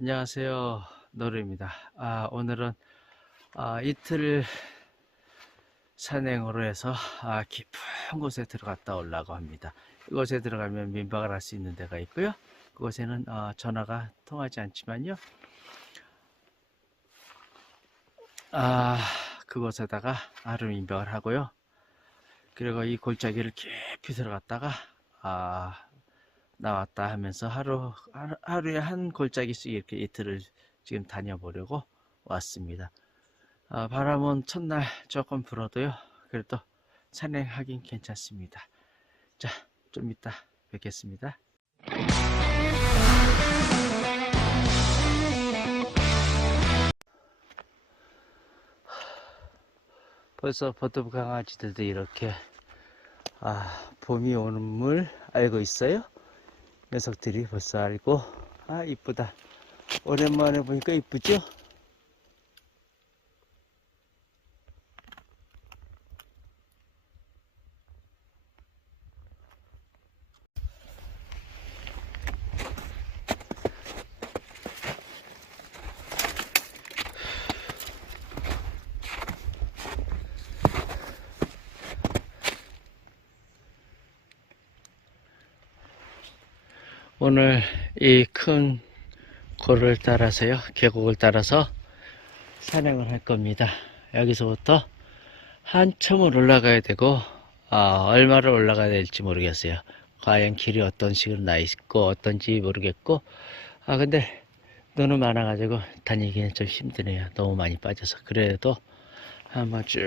안녕하세요. 노루입니다. 아, 오늘은 아, 이틀 산행으로 해서 아, 깊은 곳에 들어갔다 오려고 합니다. 이곳에 들어가면 민박을 할 수 있는 데가 있고요. 그곳에는 어, 전화가 통하지 않지만요. 아, 그곳에다가 하루 민박을 하고요. 그리고 이 골짜기를 깊이 들어갔다가 아, 나왔다 하면서 하루, 하루 하루에 한 골짜기씩 이렇게 이틀을 지금 다녀보려고 왔습니다. 아, 바람은 첫날 조금 불어도요. 그래도 산행하긴 괜찮습니다. 자, 좀 이따 뵙겠습니다. 벌써 버터브 강아지들도 이렇게 아, 봄이 오는 물 알고 있어요? 녀석들이 벌써 알고 아 이쁘다 오랜만에 보니까 이쁘죠? 오늘 이 큰 고를 따라서요, 계곡을 따라서 산행을 할 겁니다. 여기서부터 한참을 올라가야 되고, 아, 얼마를 올라가야 될지 모르겠어요. 과연 길이 어떤 식으로 나 있고, 어떤지 모르겠고, 아, 근데 눈은 많아 가지고 다니기는 좀 힘드네요. 너무 많이 빠져서. 그래도 한번 쭉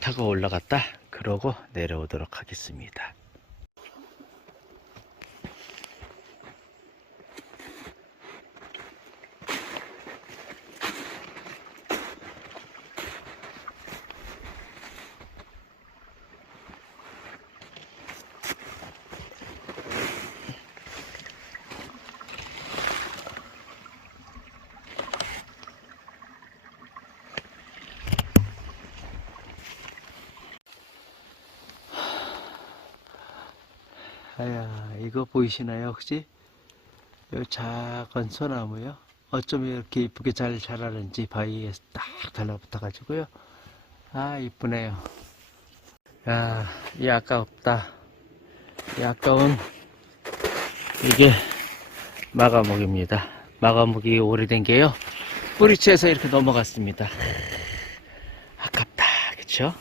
타고 올라갔다, 그러고 내려오도록 하겠습니다. 아야, 이거 보이시나요, 혹시? 요 작은 소나무요? 어쩜 이렇게 이쁘게 잘 자라는지 바위에 딱 달라붙어 가지고요. 아, 이쁘네요. 야, 이 아까웠다. 이 아까운, 이게 마가목입니다. 마가목이 오래된 게요. 뿌리채에서 이렇게 넘어갔습니다. 아깝다, 그쵸?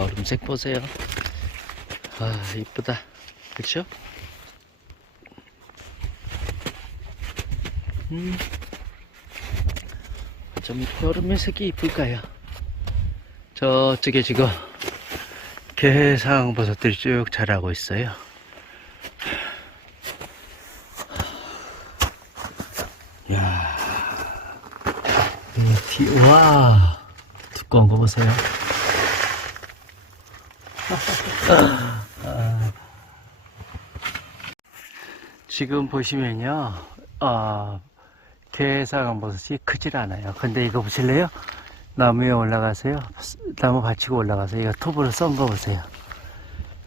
얼음색 보세요. 아, 이쁘다. 그쵸? 음, 좀 얼음의 색이 이쁠까요? 저쪽에 지금 개상 버섯들이 쭉 자라고 있어요. 야, 와, 두꺼운 거 보세요. 지금 보시면요, 어, 개사강버섯이 크질 않아요. 근데 이거 보실래요? 나무에 올라가서요. 나무 받치고 올라가서 이거 톱으로 썬 거 보세요.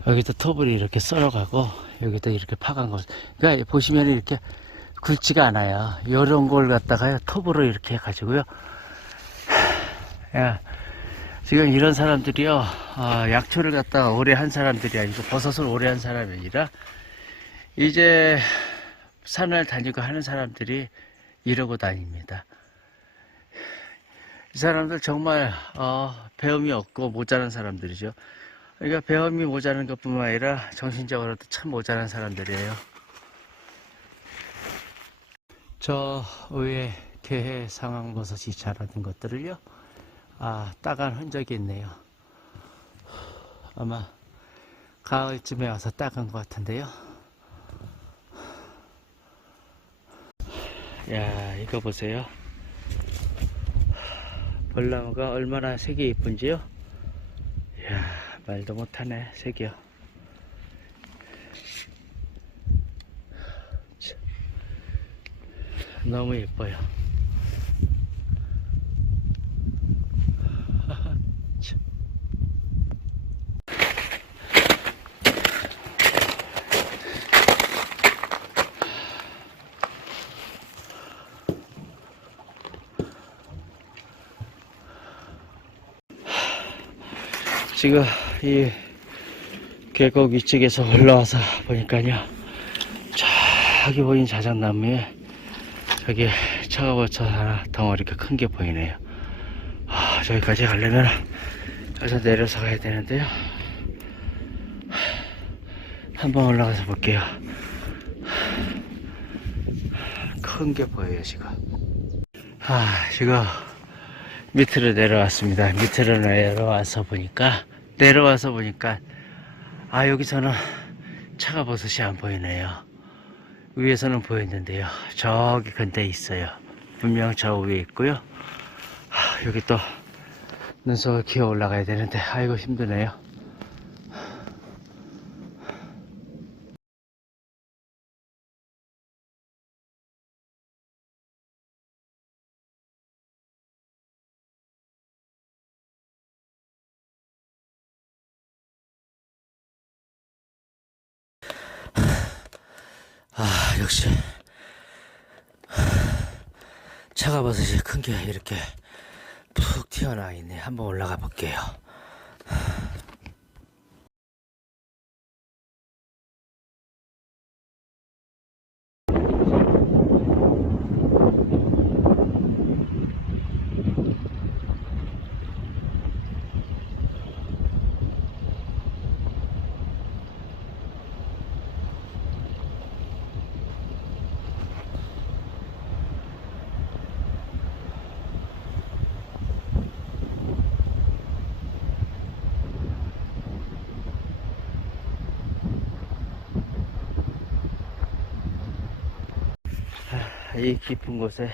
여기도 톱을 이렇게 썰어가고 여기도 이렇게 파간 거. 그러니까 보시면 이렇게 굵지가 않아요. 이런 걸 갖다가 톱으로 이렇게 해가지고요. 야, 지금 이런 사람들이요, 어, 약초를 갖다가 오래 한 사람들이 아니고 버섯을 오래 한 사람이 아니라 이제 산을 다니고 하는 사람들이 이러고 다닙니다. 이 사람들 정말 어, 배움이 없고 모자란 사람들이죠. 그러니까 배움이 모자란 것 뿐만 아니라 정신적으로도 참 모자란 사람들이에요. 저 위에 개해 상황버섯이 자라는 것들을요. 아, 따간 흔적이 있네요. 아마 가을쯤에 와서 따간 것 같은데요. 야, 이거 보세요. 벌나무가 얼마나 색이 이쁜지요? 이야, 말도 못하네, 색이요. 참, 너무 예뻐요. 참. 지금 이 계곡 위쪽에서 올라와서 보니까요 저기 보이는 자작나무에 저기 차가버차 하나 덩어리가 큰 게 보이네요 아, 저기까지 가려면 여기서 내려서 가야 되는데요. 한번 올라가서 볼게요. 큰 게 보여요, 지금. 아, 지금 밑으로 내려왔습니다. 밑으로 내려와서 보니까, 내려와서 보니까, 아, 여기서는 차가 버섯이 안 보이네요. 위에서는 보였는데요. 저기 근데 있어요. 분명 저 위에 있고요. 아, 여기 또 눈썹을 기어 올라가야 되는데, 아이고 힘드네요. 아, 역시. 차가버섯이 큰 게 이렇게 푹 튀어나와 있네. 한번 올라가 볼게요. 이 깊은 곳에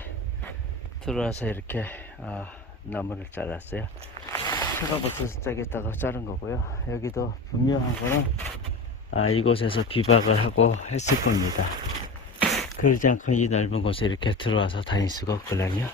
들어와서 이렇게 아, 나무를 잘랐어요. 차가버섯을 짜겠다가 자른 거고요. 여기도 분명한 거는 아, 이곳에서 비박을 하고 했을 겁니다. 그러지 않고 이 넓은 곳에 이렇게 들어와서 다닐 수가 없걸랑요.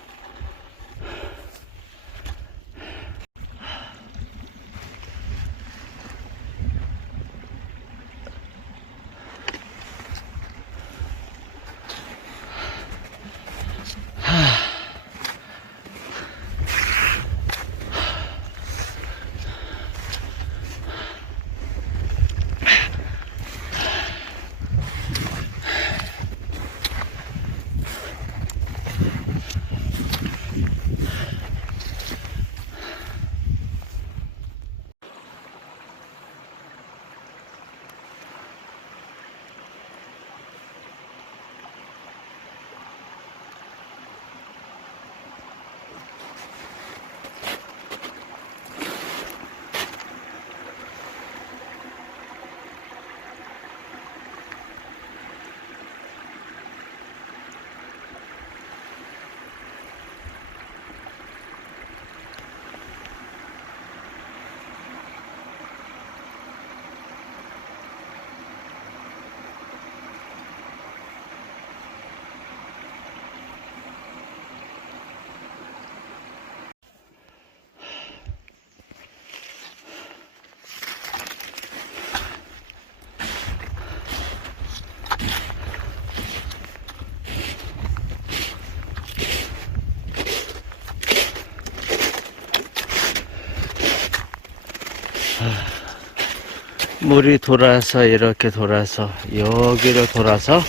물이 돌아서 이렇게 돌아서 여기로 돌아서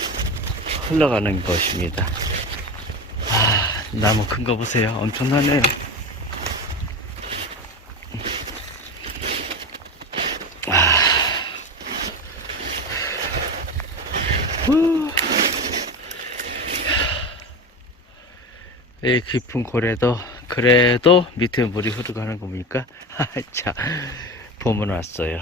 흘러가는 것입니다. 아, 나무 큰 거 보세요. 엄청나네요. 아. 후. 이 깊은 고래도 그래도 밑에 물이 흐르가는 겁니까? 자, 봄은 왔어요.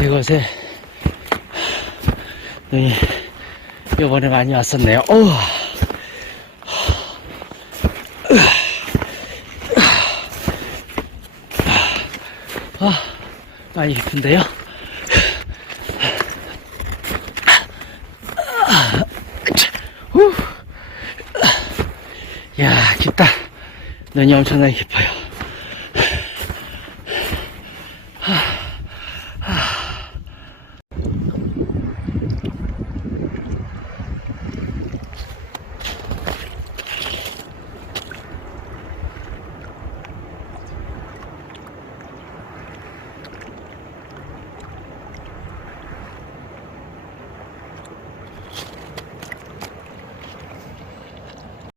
이곳에 눈이 이번에 많이 왔었네요. 오. 아, 많이 깊은데요. 후. 야, 깊다. 눈이 엄청나게 깊어요.